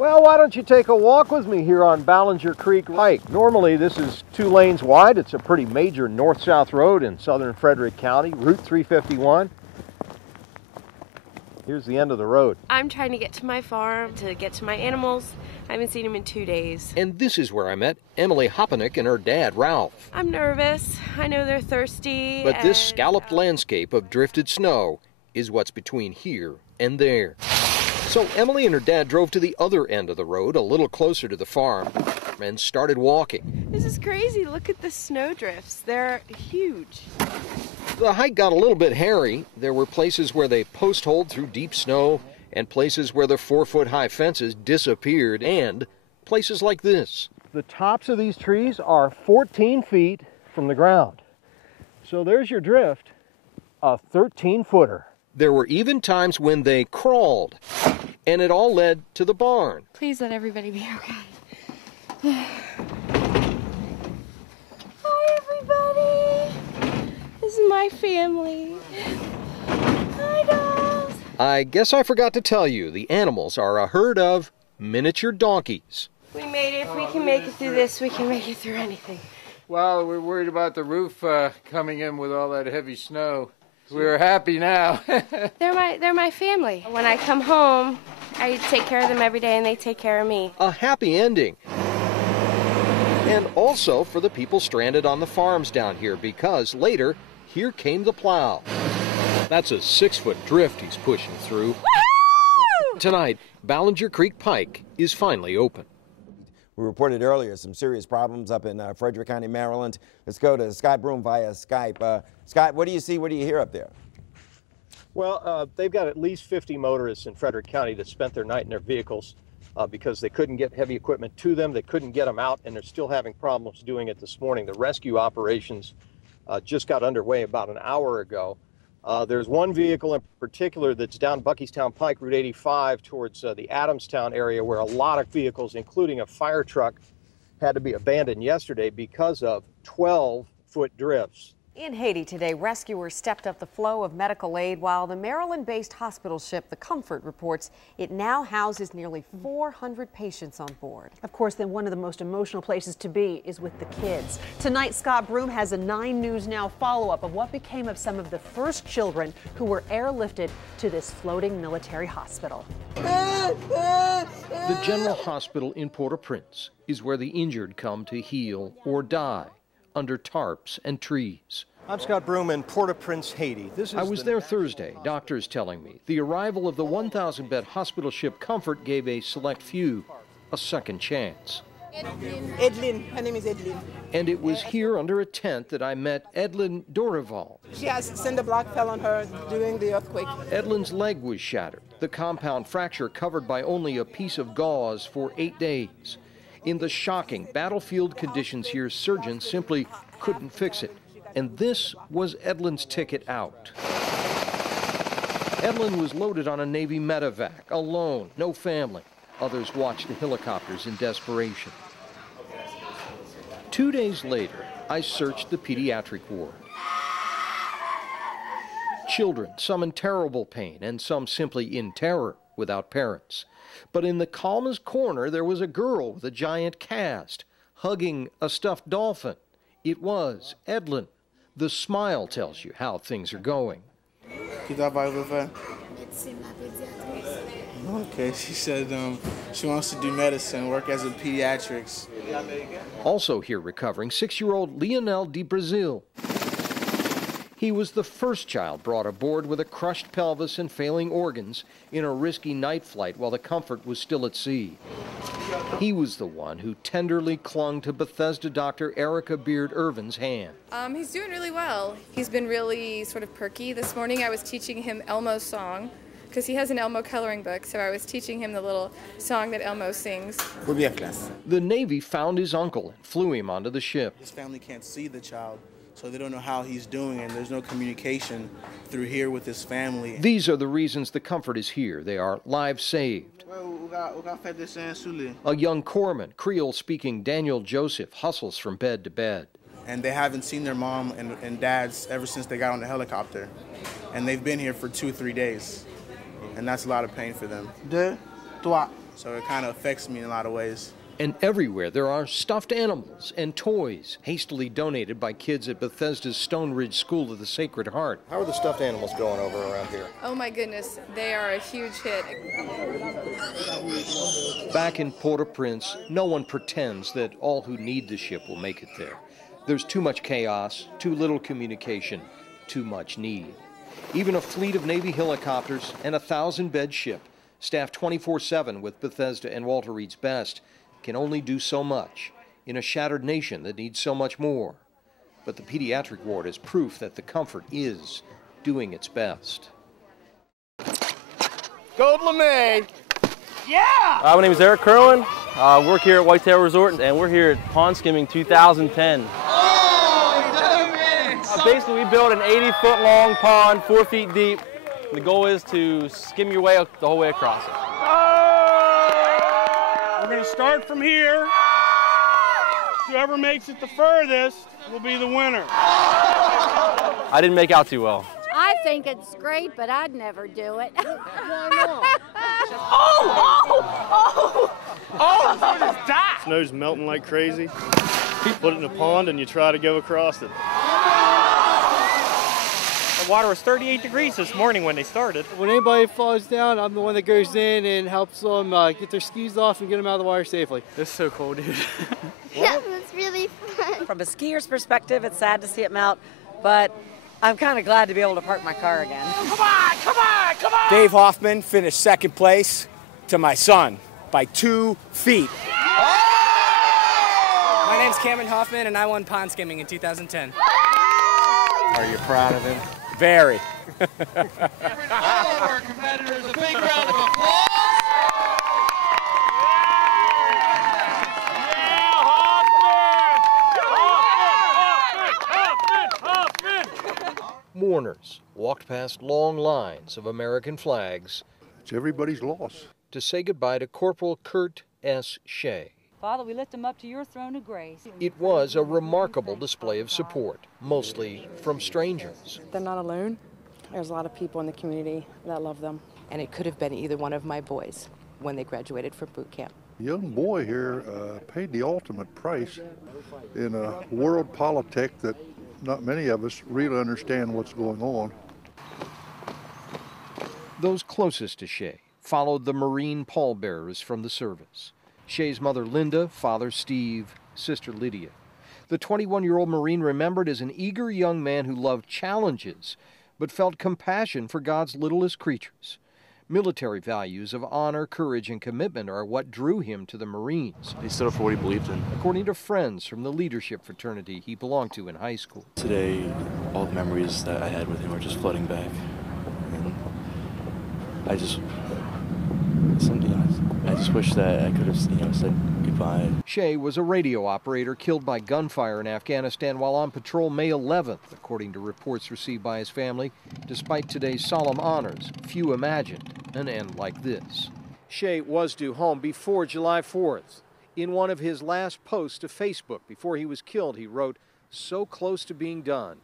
Well, why don't you take a walk with me here on Ballinger Creek Pike? Normally this is 2 lanes wide. It's a pretty major north-south road in southern Frederick County, Route 351. Here's the end of the road. I'm trying to get to my farm, to get to my animals. I haven't seen them in 2 days. And this is where I met Emily Hopenick and her dad, Ralph. I'm nervous. I know they're thirsty. But this scalloped landscape of drifted snow is what's between here and there. So Emily and her dad drove to the other end of the road, a little closer to the farm, and started walking. This is crazy. Look at the snow drifts. They're huge. The hike got a little bit hairy. There were places where they post-holed through deep snow, and places where the 4-foot-high fences disappeared, and places like this. The tops of these trees are 14 feet from the ground. So there's your drift, a 13-footer. There were even times when they crawled, and it all led to the barn. Please let everybody be okay. Hi, everybody. This is my family. Hi, dolls. I guess I forgot to tell you, the animals are a herd of miniature donkeys. We made it. If we can make it through this, we can make it through anything. Well, we're worried about the roof coming in with all that heavy snow. We're happy now. They're my family. When I come home, I take care of them every day, and they take care of me. A happy ending. And also for the people stranded on the farms down here, because later, here came the plow. That's a 6-foot drift he's pushing through. Woo-hoo! Tonight, Ballinger Creek Pike is finally open. We reported earlier some serious problems up in Frederick County, Maryland. Let's go to Scott Broom via Skype. Scott, what do you see, what do you hear up there? Well, they've got at least 50 motorists in Frederick County that spent their night in their vehicles because they couldn't get heavy equipment to them. They couldn't get them out, and they're still having problems doing it this morning. The rescue operations just got underway about an hour ago. There's one vehicle in particular that's down Buckystown Pike, Route 85, towards the Adamstown area, where a lot of vehicles, including a fire truck, had to be abandoned yesterday because of 12-foot drifts. In Haiti today, rescuers stepped up the flow of medical aid while the Maryland-based hospital ship, the Comfort, reports it now houses nearly 400 patients on board. Of course, then one of the most emotional places to be is with the kids. Tonight, Scott Broom has a 9 News Now follow-up of what became of some of the first children who were airlifted to this floating military hospital. The General Hospital in Port-au-Prince is where the injured come to heal or die, under tarps and trees. I'm Scott Broom in Port-au-Prince, Haiti. I was there Thursday, doctors telling me. The arrival of the 1,000-bed hospital ship Comfort gave a select few a second chance. Edlin, her name is Edlin. And it was here under a tent that I met Edlin Dorival. She has cinder block fell on her during the earthquake. Edlin's leg was shattered, the compound fracture covered by only a piece of gauze for 8 days. In the shocking battlefield conditions here, surgeons simply couldn't fix it. And this was Edlin's ticket out. Edlin was loaded on a Navy medevac, alone, no family. Others watched the helicopters in desperation. 2 days later, I searched the pediatric ward. Children, some in terrible pain and some simply in terror without parents. But in the calmest corner, there was a girl with a giant cast, hugging a stuffed dolphin. It was Edlin. The smile tells you how things are going. Okay, she said she wants to do medicine, work as a pediatrics. Also here recovering, 6-year-old Lionel de Brazil. He was the first child brought aboard with a crushed pelvis and failing organs in a risky night flight while the Comfort was still at sea. He was the one who tenderly clung to Bethesda doctor Erica Beard Irvin's hand. He's doing really well. He's been really sort of perky. This morning I was teaching him Elmo's song, because he has an Elmo coloring book, so I was teaching him the little song that Elmo sings. The Navy found his uncle and flew him onto the ship. His family can't see the child, so they don't know how he's doing, and there's no communication through here with his family. These are the reasons the Comfort is here. They are lives saved. A young corpsman, Creole-speaking Daniel Joseph, hustles from bed to bed. And they haven't seen their mom and dads ever since they got on the helicopter. And they've been here for 2 or 3 days. And that's a lot of pain for them. So it kind of affects me in a lot of ways. And everywhere there are stuffed animals and toys hastily donated by kids at Bethesda's Stone Ridge School of the Sacred Heart. How are the stuffed animals going over around here? Oh my goodness, they are a huge hit. Back in Port-au-Prince, no one pretends that all who need the ship will make it there. There's too much chaos, too little communication, too much need. Even a fleet of Navy helicopters and a 1,000-bed ship, staffed 24/7 with Bethesda and Walter Reed's best, can only do so much in a shattered nation that needs so much more. But the pediatric ward is proof that the Comfort is doing its best. Go LeMay! Yeah! My name is Eric Curlin. I work here at Whitetail Resort, and we're here at Pond Skimming 2010. Basically, we built an 80-foot long pond, 4 feet deep. The goal is to skim your way the whole way across it. We're going to start from here. Whoever makes it the furthest will be the winner. I didn't make out too well. I think it's great, but I'd never do it. Why not? What is that? Snow's melting like crazy. You put it in a pond and you try to go across it. The water was 38 degrees this morning when they started. When anybody falls down, I'm the one that goes in and helps them get their skis off and get them out of the water safely. It's so cold, dude. Yeah, it was really fun. From a skier's perspective, it's sad to see it melt, but I'm kind of glad to be able to park my car again. Come on, come on, come on! Dave Hoffman finished second place to my son by 2 feet. My name's Cameron Hoffman, and I won pond skimming in 2010. Are you proud of him? Very. All of our competitors, a big round of applause! Mourners walked past long lines of American flags. It's everybody's loss. To say goodbye to Corporal Kurt S. Shea. Father, we lift him up to your throne of grace. It was a remarkable display of support, mostly from strangers. They're not alone. There's a lot of people in the community that love them. And it could have been either one of my boys when they graduated from boot camp. A young boy here paid the ultimate price in a world politic that not many of us really understand what's going on. Those closest to Shea followed the Marine pallbearers from the service. Shea's mother Linda, father Steve, sister Lydia. The 21-year-old Marine remembered as an eager young man who loved challenges, but felt compassion for God's littlest creatures. Military values of honor, courage, and commitment are what drew him to the Marines. He stood up for what he believed in. According to friends from the leadership fraternity he belonged to in high school. Today, all the memories that I had with him are just flooding back. And I just wish that I could have, said goodbye. Shea was a radio operator killed by gunfire in Afghanistan while on patrol May 11th, according to reports received by his family. Despite today's solemn honors, few imagined an end like this. Shea was due home before July 4th. In one of his last posts to Facebook before he was killed, he wrote, "So close to being done.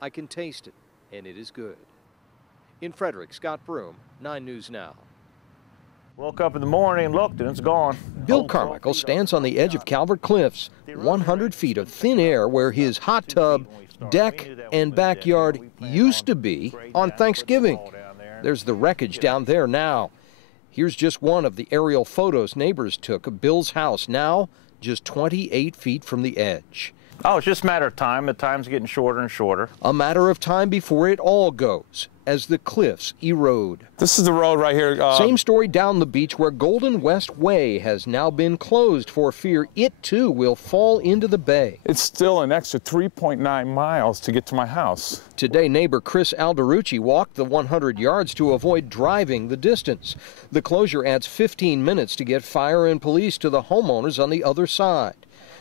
I can taste it, and it is good." In Frederick, Scott Broom, 9 News Now. Woke up in the morning and looked, and it's gone. Bill Carmichael stands on the edge of Calvert Cliffs, 100 feet of thin air where his hot tub, deck, and backyard used to be on Thanksgiving. There's the wreckage down there now. Here's just one of the aerial photos neighbors took of Bill's house, now just 28 feet from the edge. Oh, it's just a matter of time. The time's getting shorter and shorter. A matter of time before it all goes, as the cliffs erode. This is the road right here. Same story down the beach where Golden West Way has now been closed for fear it too will fall into the bay. It's still an extra 3.9 miles to get to my house. Today, neighbor Chris Alderucci walked the 100 yards to avoid driving the distance. The closure adds 15 minutes to get fire and police to the homeowners on the other side.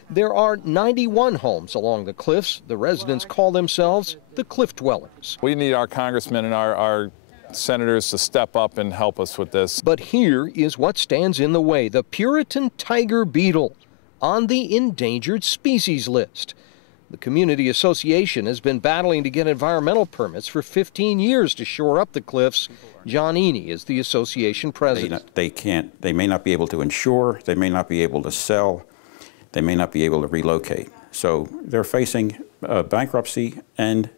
There are 91 homes along the cliffs. The residents call themselves the Cliff Dwellers. We need our congressmen and our senators to step up and help us with this. But here is what stands in the way: the Puritan tiger beetle on the endangered species list. The community association has been battling to get environmental permits for 15 years to shore up the cliffs. John Eney is the association president. They may not be able to insure, they may not be able to sell, they may not be able to relocate. So they're facing bankruptcy and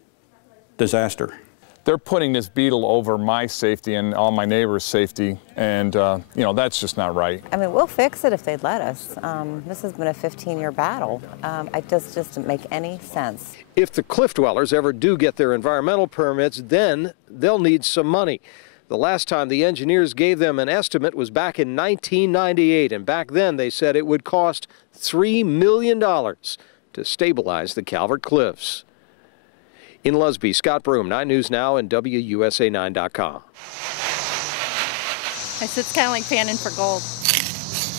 disaster. They're putting this beetle over my safety and all my neighbors' safety, and you know, that's just not right. I mean, we'll fix it if they'd let us. This has been a 15-year battle. It just doesn't make any sense. If the cliff dwellers ever do get their environmental permits, then they'll need some money. The last time the engineers gave them an estimate was back in 1998, and back then they said it would cost $3 million to stabilize the Calvert Cliffs. In Lusby, Scott Broom, 9 News Now and WUSA9.com. It's kind of like panning for gold.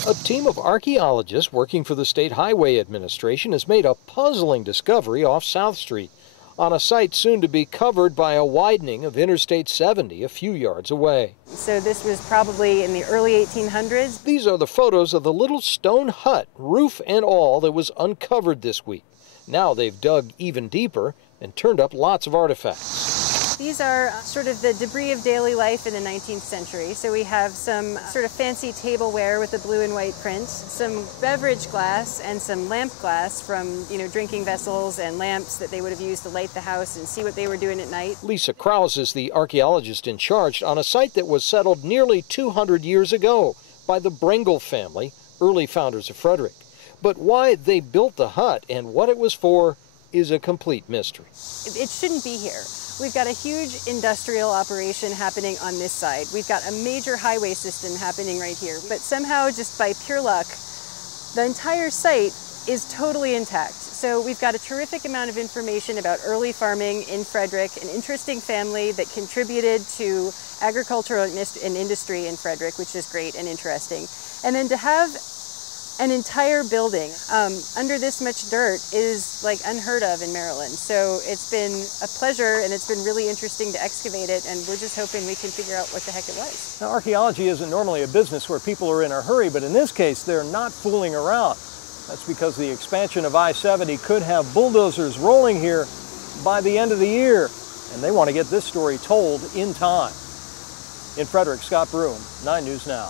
A team of archaeologists working for the State Highway Administration has made a puzzling discovery off South Street on a site soon to be covered by a widening of Interstate 70 a few yards away. So this was probably in the early 1800s. These are the photos of the little stone hut, roof and all, that was uncovered this week. Now they've dug even deeper and turned up lots of artifacts. These are sort of the debris of daily life in the 19th century. So we have some sort of fancy tableware with a blue and white print, some beverage glass and some lamp glass from, drinking vessels and lamps that they would have used to light the house and see what they were doing at night. Lisa Krause is the archaeologist in charge on a site that was settled nearly 200 years ago by the Brengle family, early founders of Frederick. But why they built the hut and what it was for is a complete mystery. It shouldn't be here. We've got a huge industrial operation happening on this side. We've got a major highway system happening right here. But somehow, just by pure luck, the entire site is totally intact. So we've got a terrific amount of information about early farming in Frederick, an interesting family that contributed to agriculture and industry in Frederick, which is great and interesting. And then to have an entire building under this much dirt is like unheard of in Maryland. So it's been a pleasure and it's been really interesting to excavate it, and we're just hoping we can figure out what the heck it was. Now, archaeology isn't normally a business where people are in a hurry, but in this case they're not fooling around. That's because the expansion of I-70 could have bulldozers rolling here by the end of the year, and they want to get this story told in time. In Frederick, Scott Broom, 9 News Now.